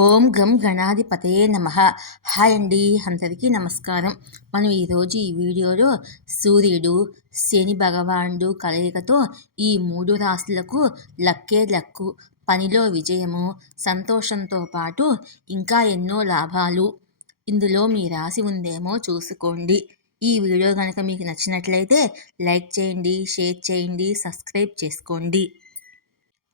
ఓం గం గణాధిపతయే నమ. హాయ్ అండి అందరికీ నమస్కారం. మనం ఈరోజు ఈ వీడియోలో సూర్యుడు శని భగవానుడు కలయికతో ఈ మూడు రాశులకు లక్కే లక్కు పనిలో విజయము సంతోషంతో పాటు ఇంకా ఎన్నో లాభాలు ఇందులో మీ రాశి ఉందేమో చూసుకోండి. ఈ వీడియో కనుక మీకు నచ్చినట్లయితే లైక్ చేయండి షేర్ చేయండి సబ్స్క్రైబ్ చేసుకోండి.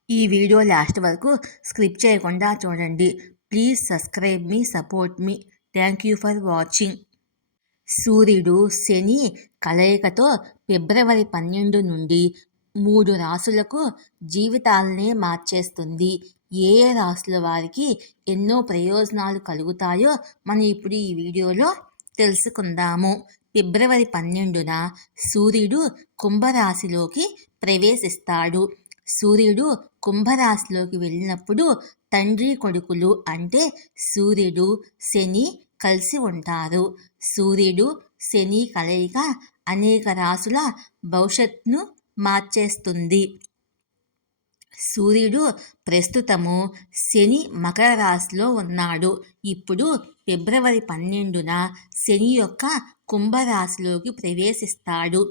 ఈ వీడియో లాస్ట్ వరకు స్క్రిప్ చేయకుండా చూడండి. ప్లీజ్ సబ్స్క్రైబ్ మీ support me. Thank you for watching. సూర్యుడు శని కలయికతో ఫిబ్రవరి పన్నెండు నుండి మూడు రాసులకు జీవితాలనే మార్చేస్తుంది. ఏ ఏ రాసుల వారికి ఎన్నో ప్రయోజనాలు కలుగుతాయో మనం ఇప్పుడు ఈ వీడియోలో తెలుసుకుందాము. ఫిబ్రవరి పన్నెండున సూర్యుడు కుంభరాశిలోకి ప్రవేశిస్తాడు. సూర్యుడు కుంభరాశిలోకి వెళ్ళినప్పుడు తండ్రి కొడుకులు అంటే సూర్యుడు శని కలిసి ఉంటారు. సూర్యుడు శని కలయిక అనేక రాసుల భవిష్యత్తును మార్చేస్తుంది. సూర్యుడు ప్రస్తుతము శని మకర రాశిలో ఉన్నాడు. ఇప్పుడు ఫిబ్రవరి పన్నెండున శని యొక్క కుంభరాశిలోకి ప్రవేశిస్తాడు.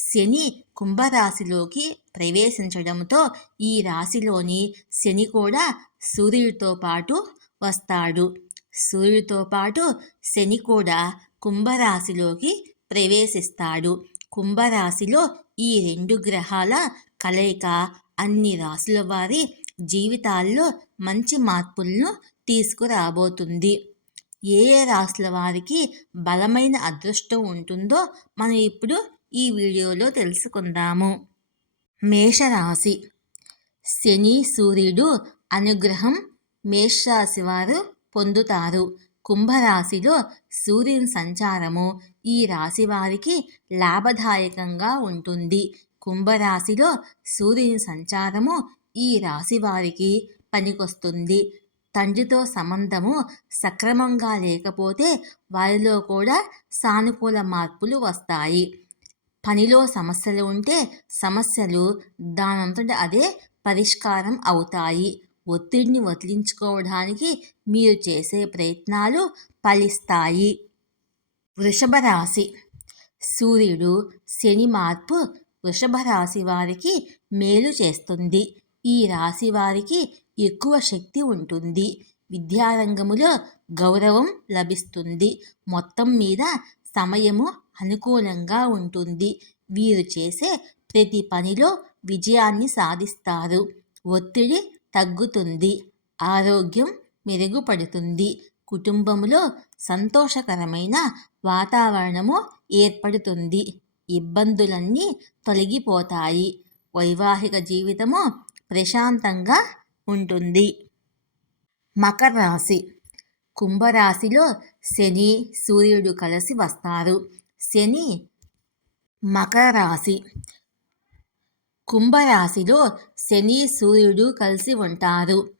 శని కుంభరాశిలోకి ప్రవేశించడంతో ఈ రాశిలోని శని కూడా సూర్యుడితో పాటు వస్తాడు. సూర్యుడితో పాటు శని కూడా కుంభరాశిలోకి ప్రవేశిస్తాడు. కుంభరాశిలో ఈ రెండు గ్రహాల కలయిక అన్ని రాశుల వారి జీవితాల్లో మంచి మార్పులను తీసుకురాబోతుంది. ఏ ఏ రాశుల వారికి బలమైన అదృష్టం ఉంటుందో మనం ఇప్పుడు ఈ వీడియోలో తెలుసుకుందాము. మేషరాశి. శని సూర్యుడు అనుగ్రహం మేషరాశి వారు పొందుతారు. కుంభరాశిలో సూర్యుని సంచారము ఈ రాశి వారికి లాభదాయకంగా ఉంటుంది. కుంభరాశిలో సూర్యుని సంచారము ఈ రాశి వారికి పనికొస్తుంది. తండ్రితో సంబంధము సక్రమంగా లేకపోతే వారిలో కూడా సానుకూల మార్పులు వస్తాయి. పనిలో సమస్యలు ఉంటే సమస్యలు దానంతట అదే పరిష్కారం అవుతాయి. ఒత్తిడిని వదిలించుకోవడానికి మీరు చేసే ప్రయత్నాలు ఫలిస్తాయి. వృషభ రాశి. సూర్యుడు శని మార్పు వృషభ రాశి వారికి మేలు చేస్తుంది. ఈ రాశి వారికి ఎక్కువ శక్తి ఉంటుంది. విద్యారంగములో గౌరవం లభిస్తుంది. మొత్తం మీద సమయము అనుకూలంగా ఉంటుంది. వీరు చేసే ప్రతి పనిలో విజయాన్ని సాధిస్తారు. ఒత్తిడి తగ్గుతుంది. ఆరోగ్యం మెరుగుపడుతుంది. కుటుంబంలో సంతోషకరమైన వాతావరణము ఏర్పడుతుంది. ఇబ్బందులన్నీ తొలగిపోతాయి. వైవాహిక జీవితము ప్రశాంతంగా ఉంటుంది. మకర రాశి కుంభరాశిలో శని సూర్యుడు కలిసి వస్తారు. శని మకర రాశి కుంభరాశిలో శని సూర్యుడు కలిసి ఉంటారు.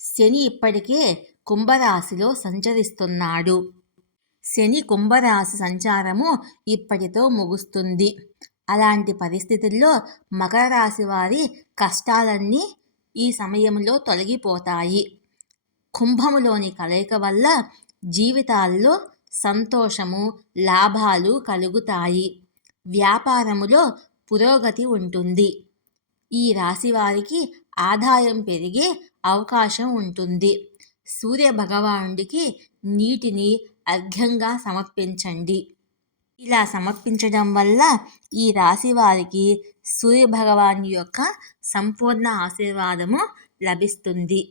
శని ఇప్పటికే కుంభరాశిలో సంచరిస్తున్నాడు. శని కుంభరాశి సంచారము ఇప్పటితో ముగుస్తుంది. అలాంటి పరిస్థితుల్లో మకర రాశి వారి కష్టాలన్నీ ఈ సమయంలో తొలగిపోతాయి. కుంభములోని కలయిక వల్ల జీవితాల్లో సంతోషము లాభాలు కలుగుతాయి. వ్యాపారములో పురోగతి ఉంటుంది. ఈ రాశి వారికి ఆదాయం పెరిగే అవకాశం ఉంటుంది. సూర్య భగవానుడికి నీటిని అర్ఘ్యంగా సమర్పించండి. ఇలా సమర్పించడం వల్ల ఈ రాశి వారికి సూర్య భగవాన్ యొక్క సంపూర్ణ ఆశీర్వాదము లభిస్తుంది.